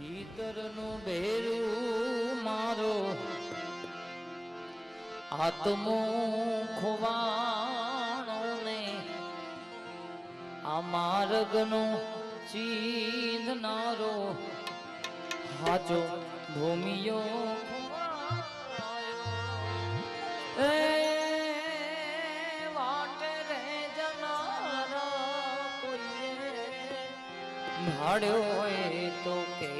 ભીતરનું બેરું મારો આત્મો ખોવાણો ને આ માર્ગનો ચીંધનારો હાચો ભૂમિયો એ વાટે રે જનારા કોઈએ ભાડ્યો હોય તો કે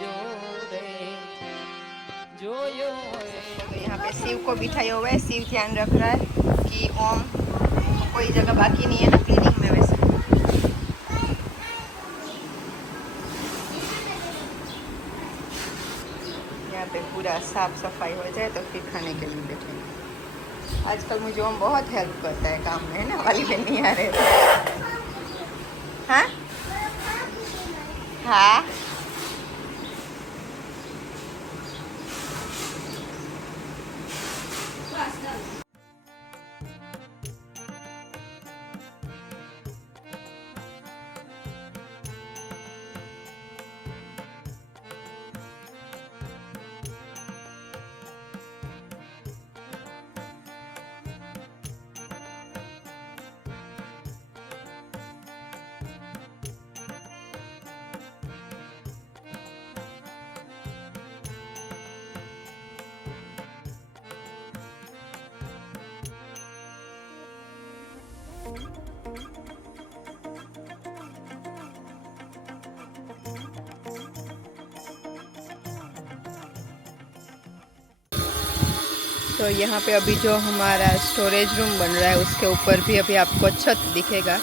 જોડે જોયો यहाँ पे शिव को बिठाया हुआ है। शिव ध्यान रख रहा है कि ओम कोई जगह बाकी नहीं है ना क्लीनिंग में। वैसे यहाँ पे पूरा साफ सफाई हो जाए तो फिर खाने के लिए बैठेंगे। आजकल मुझे ओम बहुत हेल्प करता है काम में, है ना। वाली बहन नहीं आ रहे हाँ हाँ तो यहाँ पे अभी जो हमारा स्टोरेज रूम बन रहा है उसके ऊपर भी अभी आपको छत दिखेगा।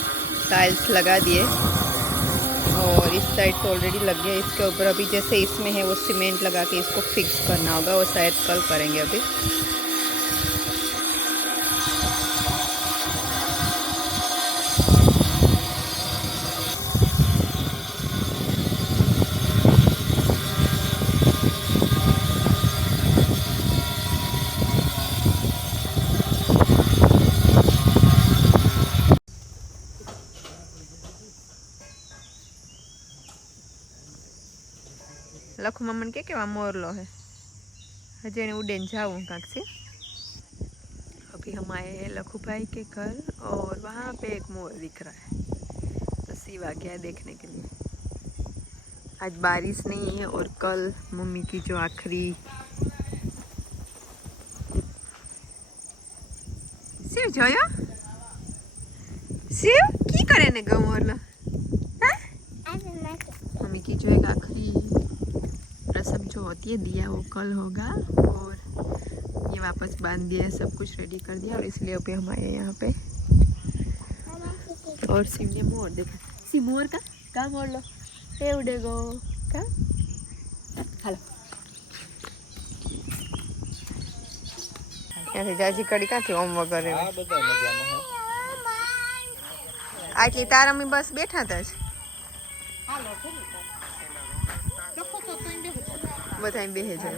टाइल्स लगा दिए और इस साइड तो ऑलरेडी लग गया। इसके ऊपर अभी जैसे इसमें है वो सीमेंट लगा के इसको फिक्स करना होगा। वो शायद कल करेंगे। अभी लखु मम्मन के केवा मोरलो है हजे ने उड़ेन जाऊँ काक से। अभी हम आए हैं लखू भाई के घर और वहाँ पे एक मोर दिख रहा है। तो शिवा गया है देखने के लिए। आज बारिश नहीं है और कल मम्मी की जो आखिरी शिव जोया शिव की करे ने गो मोरलो मम्मी की जो एक आखिरी रस्म जो होती है दिया वो कल होगा। और ये वापस बांध दिया, सब कुछ रेडी कर दिया और इसलिए अभी हम आए यहाँ पे। और शिव ने मोर देखा। शिव मोर का मोर लो ए उड़े गो का हेलो यहाँ जाजी कड़ी का थी ओम वगैरह आटली तार अमी बस बैठा था बताएं बेहे जाए।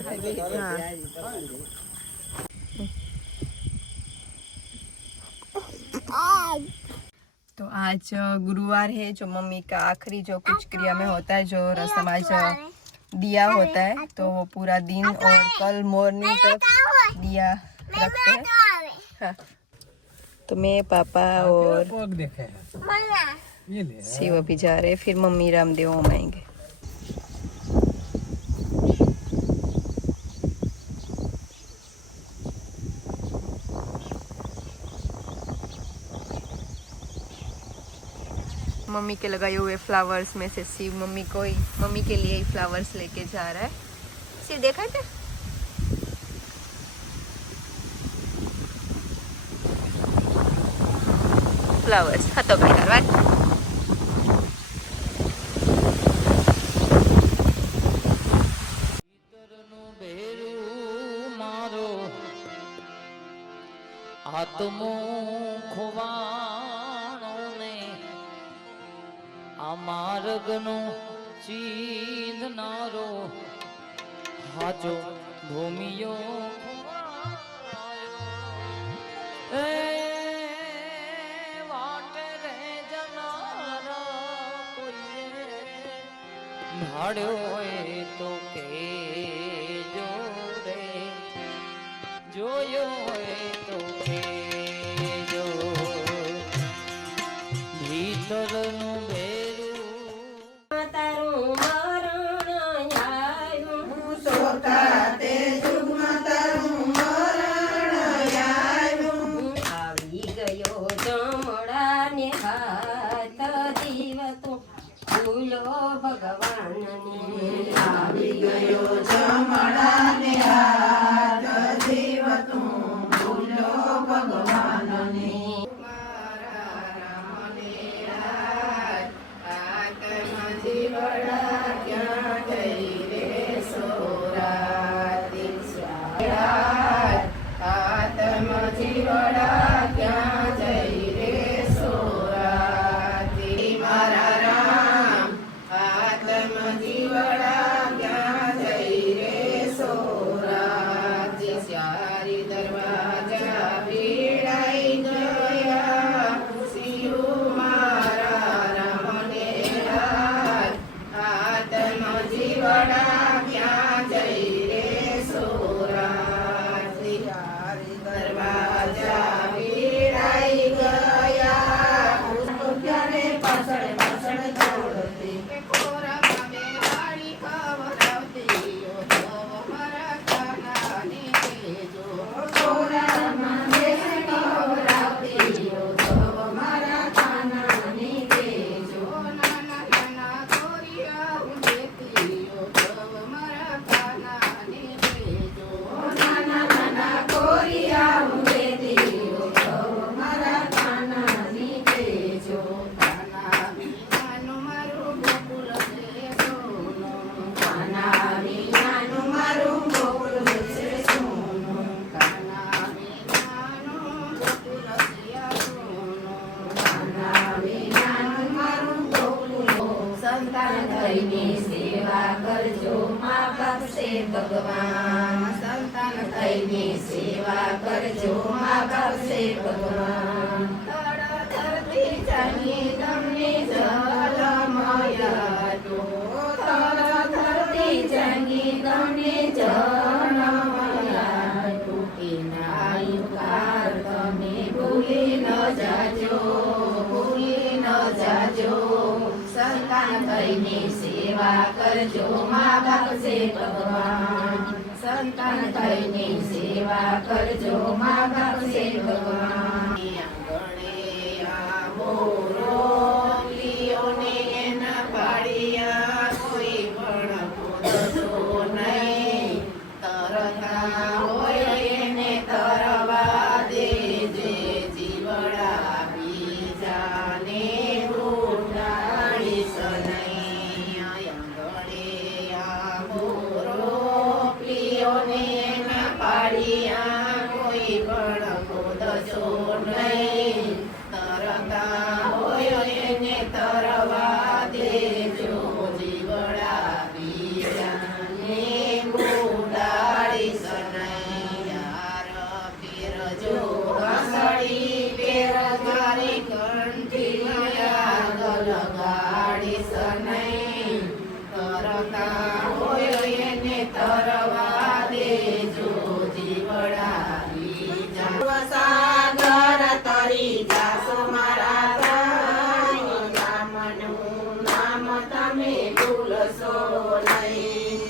हाँ तो आज गुरुवार है जो मम्मी का आखिरी जो कुछ क्रिया में होता है, जो रस्म आज दिया होता है, तो वो पूरा दिन और कल मॉर्निंग तक दिया रखते हैं। हाँ तो मैं पापा और शिव अभी जा रहे हैं, फिर मम्मी रामदेव ओम आएंगे। मम्मी के लगाए हुए फ्लावर्स में से शिव मम्मी के लिए ही फ्लावर्स लेके जा रहा है। शिव देखा था फ्लावर्स हाँ तो भाई बात આત્મો ખોવાણો ને આ માર્ગનો ચીંધનારો હાચો ભૂમિયો ખોવાયો એ વાટે રે જનારા કોઈએ ભાડ્યો હોય તો કેજો રે, જોયો હોય તો કેજો. ભીતરનું બેરું તારું મરણ આવ્યું, સોતા તે જુગમાં તારું મરણ આવ્યું. આવી ગયો જમડાને હાથ દીવતો ભૂલો ભગવાનને. આવી ગયો જમડાને હાથ જીવ તું ભૂલો ભગવાનને. મારા રામને રાજ આત્મા જીવડા ક્યાં જઈ રે સોરાતી સ્વારાજ. આત્મા જીવડા ક્યાં જઈ રે સોરાતી. મારા રામ આત્મા જીવડા ક્યાં જઈ રે સોરાતી. સ્યારી દરવાજા ભીડાઈ ગયા, શિવ મારા રામને રાજ. આત્મા જીવડા ક્યાં જઈ રે સોરાતી. સ્યારી દરવાજા ભીડાઈ ગયા, ત્યારે પાછળ પાછળ દોડતી. ખોરામાં બેહાડી ખવડાવતી, મારા કાનાની કહેજો. ખોરામાં બેહાડી ખવડાવતી, મારા કાનાની કહેજો. નાના નાના ગોરિયા ઉડેતી, મારા કાનાની કહેજો. નાના નાના ગોરિયા ઉડેતી, મારા કાનાની કહેજો. કાના વિનાનું મારું ગોકુળ છે સોનું. કાના વિનાનું મારું ગોકુળ છે સોનું. કાના વિનાનું ગોકુળ છે સોનું. કાના વિનાનું મારું ગોકુળ. સંતાન થઈને સેવા કરજો, મા બાપ છે ભગવાન. સંતાન થઈને સેવા કરજો, મા બાપ છે ભગવાન. ધરતી જાની તમને જલમયા તો. ધરતી જાની તમને જલમયા તો. એના યુકાર તમે ભૂલી ન જાજો, ભૂલી ન જાજો. સંતાન થઈને સેવા કરજો, મા બાપ છે ભગવાન. સંતાન થઈને સેવા કરજો, મા બાપ છે ભગવાન. આંગણે આવો રોલીઓને એના પાડિયા, કોઈ પણ પૂછશો નહીં. તરતા હોય એને તરવા દેજે, જીવડા બીજાને ઉડાડીશ નહીં. આંગણે આવો રોલીઓને એના પાડિયા, કોઈ પણ પૂછશો નહીં. તરતા હોય એને તરવા દેજો, જીવડા બીજાને ઉડાડીશ નહીં. યાર ફેરજો હસડી પેર મારી કંઠી, આગળ લગાડીશ નહીં. તરતા હોય એને તરવા દેજો, જીવડા બીજા. સાગર તરી જાશો મારા ભાઈ, નામનું નામ તમે ભૂલશો નહીં.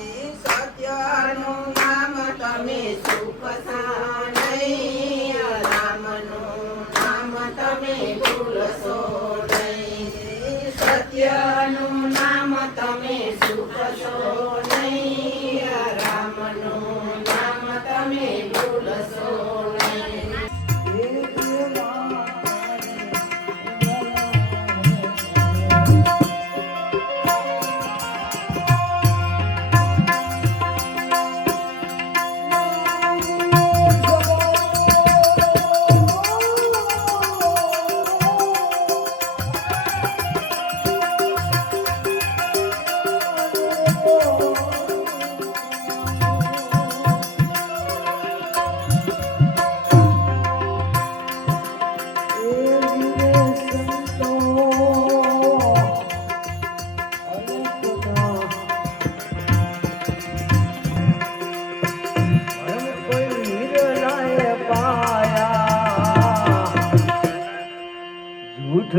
સત્યનું નામ તમે સુખશો નહીં. રામનું નામ તમે ભૂલશો નહીં. સત્યનું નામ તમે સુખશો નહીં. રામનું નામ તમે ભૂલશો નહીં.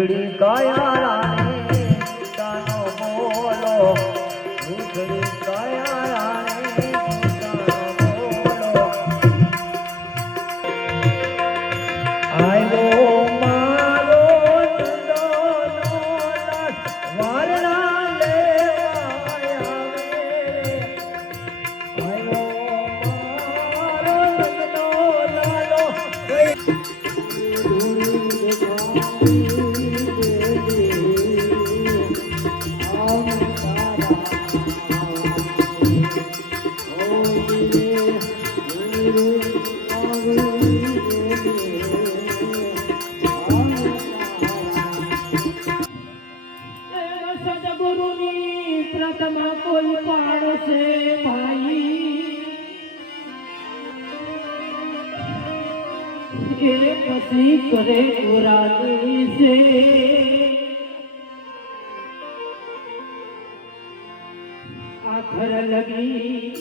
રૂઠડી કાયા રાણી સીતાનો બોલો રૂઠડી કાયા રાણી સીતાનો બોલો આવ્યો મારો નંદનો લાલ વારણા લેવા આવે આવ્યો મારો નંદનો લાલો સદગુરુની પ્રથમ કોઈ પાડશે ભાઈ એ પછી કરે પુરાની છે આખર લગી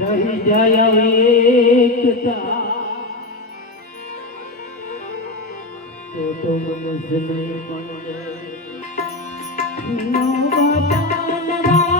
રહી જાય એકતા તો મનુષ્ય નહીં મળે નો બતાનવારાની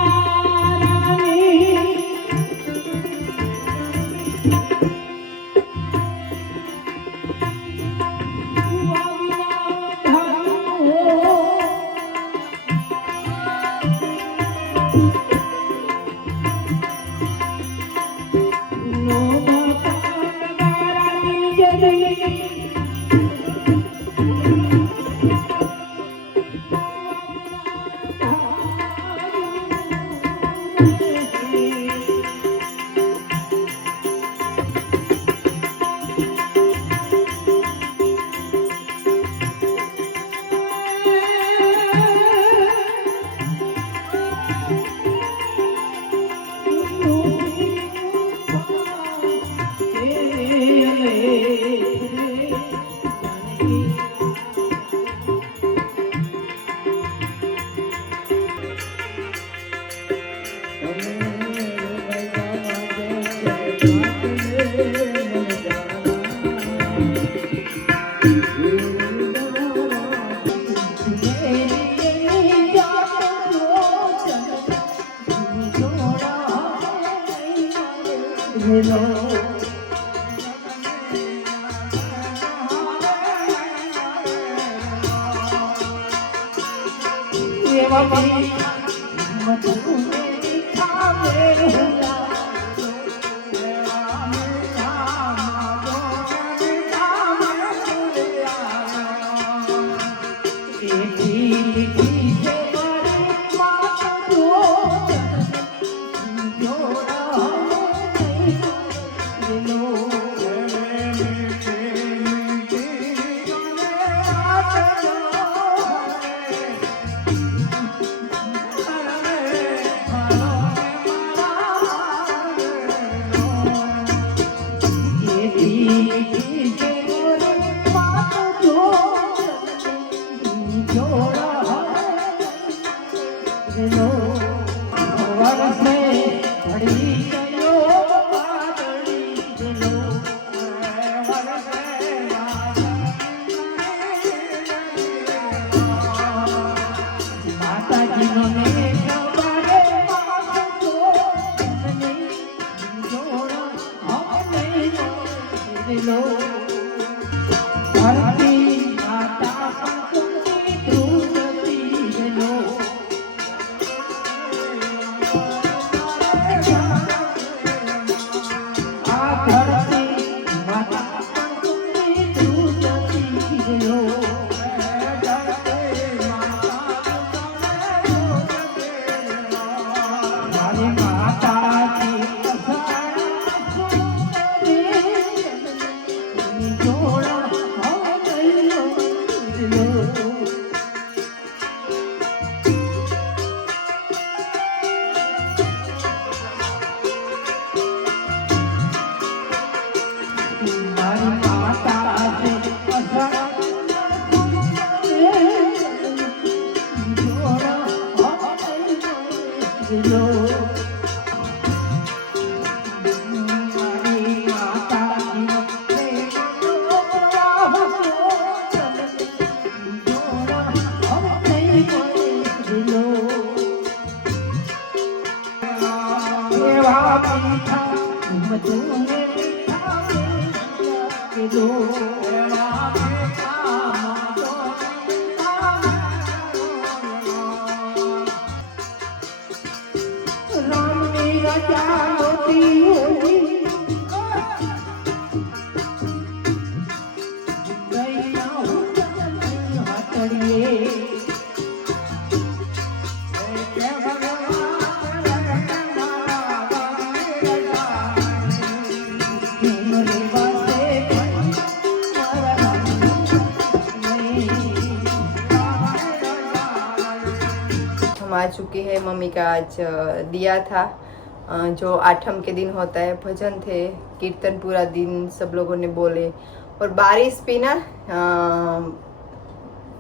એવા મીઠા ઝુમઝુને મીઠા કે દો એવા મીઠા માતો રામની રજા નોતી હોલી ગઈના હું હાથડીએ हम आ चुके हैं। मम्मी का आज दिया था जो आठम के दिन होता है, भजन थे, कीर्तन पूरा दिन सब लोगों ने बोले। और बारिश भी ना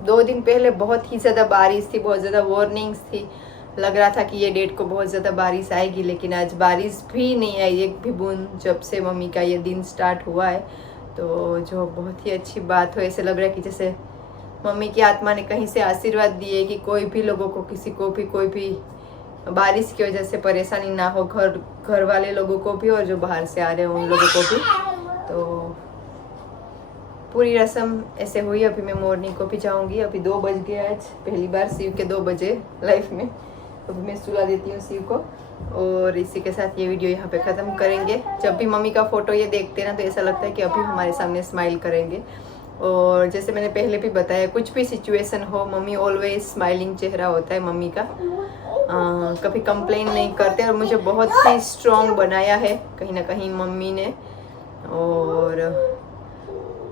2 दिन पहले बहुत ही ज़्यादा बारिश थी, बहुत ज़्यादा वार्निंग्स थी, लग रहा था कि ये डेट को बहुत ज़्यादा बारिश आएगी, लेकिन आज बारिश भी नहीं आई, एक भी बूंद, जब से मम्मी का ये दिन स्टार्ट हुआ है। तो जो बहुत ही अच्छी बात हो, ऐसे लग रहा है कि जैसे मम्मी की आत्मा ने कहीं से आशीर्वाद दिए कि कोई भी लोगों को, किसी को भी कोई भी बारिश की वजह से परेशानी ना हो, घर वाले लोगों को भी और जो बाहर से आ रहे हैं उन लोगों को भी। तो पूरी रस्म ऐसे हुई। अभी मैं मॉर्निंग को भी जाऊंगी। अभी 2 बज गए, आज पहली बार शिव के 2 बजे लाइफ में। अभी मैं सुला देती हूँ शिव को। और इसी के साथ ये वीडियो यहाँ पे ख़त्म करेंगे। जब भी मम्मी का फ़ोटो ये देखते हैं ना तो ऐसा लगता है कि अभी हमारे सामने स्माइल करेंगे। और जैसे मैंने पहले भी बताया, कुछ भी सिचुएशन हो, मम्मी ऑलवेज स्माइलिंग चेहरा होता है मम्मी का। कभी कंप्लेन नहीं करते और मुझे बहुत ही स्ट्रॉन्ग बनाया है कहीं ना कहीं मम्मी ने। और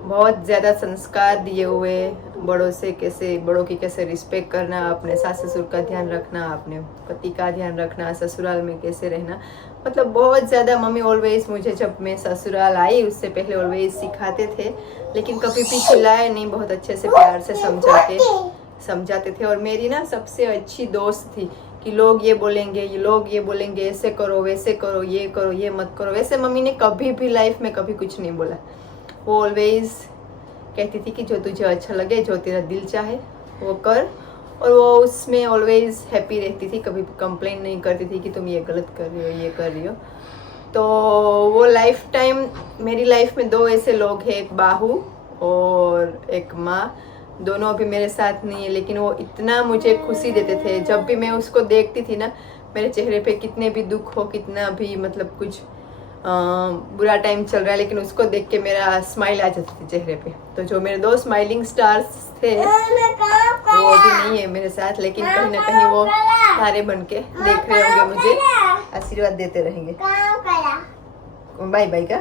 बहुत ज़्यादा संस्कार दिए हुए, बड़ों से कैसे, बड़ों की कैसे रिस्पेक्ट करना, अपने सास ससुर का ध्यान रखना, अपने पति का ध्यान रखना, ससुराल में कैसे रहना, मतलब बहुत ज़्यादा मम्मी ऑलवेज मुझे, जब मैं ससुराल आई उससे पहले ऑलवेज सिखाते थे, लेकिन कभी भी चिल्लाए नहीं, बहुत अच्छे से प्यार से समझाते थे। और मेरी ना सबसे अच्छी दोस्त थी कि लोग ये बोलेंगे, ऐसे करो, वैसे करो, ये मत करो। वैसे मम्मी ने कभी भी लाइफ में कभी कुछ नहीं बोला। वो ऑलवेज कहती थी कि जो तुझे अच्छा लगे, जो तेरा दिल चाहे वो कर। और वो उसमें ऑलवेज हैप्पी रहती थी, कभी कंप्लेन नहीं करती थी कि तुम ये गलत कर रही हो, ये कर रही हो। तो वो लाइफ टाइम मेरी लाइफ में 2 ऐसे लोग हैं, एक बाहू और एक माँ। दोनों अभी मेरे साथ नहीं है, लेकिन वो इतना मुझे खुशी देते थे। जब भी मैं उसको देखती थी ना, मेरे चेहरे पे कितने भी दुख हो, कितना भी मतलब कुछ बुरा टाइम चल रहा है, लेकिन उसको देख के मेरा स्माइल आ जाती थी चेहरे पे। तो जो मेरे 2 स्माइलिंग स्टार्स थे वो अभी नहीं है मेरे साथ, लेकिन कहीं ना कहीं वो तारे बन के देख रहे होंगे, मुझे आशीर्वाद देते रहेंगे। बाय बाय का।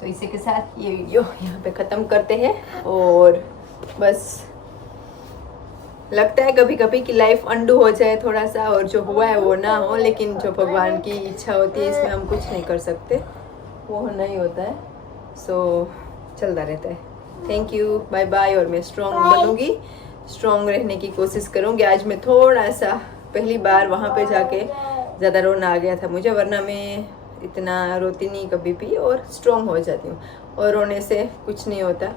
तो इसी के साथ ये वीडियो यहाँ पे ख़त्म करते हैं। और बस लगता है कभी कभी कि लाइफ अंडू हो जाए थोड़ा सा, और जो हुआ है वो ना हो, लेकिन जो भगवान की इच्छा होती है इसमें हम कुछ नहीं कर सकते, वो नहीं होता है। सो चलता रहता है। Thank you, bye bye. और मैं स्ट्रॉन्ग बनूंगी, स्ट्रॉन्ग रहने की कोशिश करूंगी। आज मैं थोड़ा सा पहली बार वहाँ पे जाके ज़्यादा रोना आ गया था मुझे, वरना मैं इतना रोती नहीं कभी भी, और स्ट्रॉन्ग हो जाती हूँ, और रोने से कुछ नहीं होता।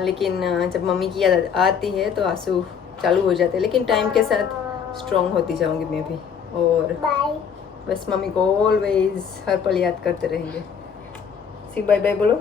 लेकिन जब मम्मी की याद आती है तो आंसू चालू हो जाते हैं, लेकिन टाइम के साथ स्ट्रॉन्ग होती जाऊंगी मैं भी। और बस मम्मी को ऑलवेज हर पल याद करते रहेंगे। सी बाय बाय बोलो।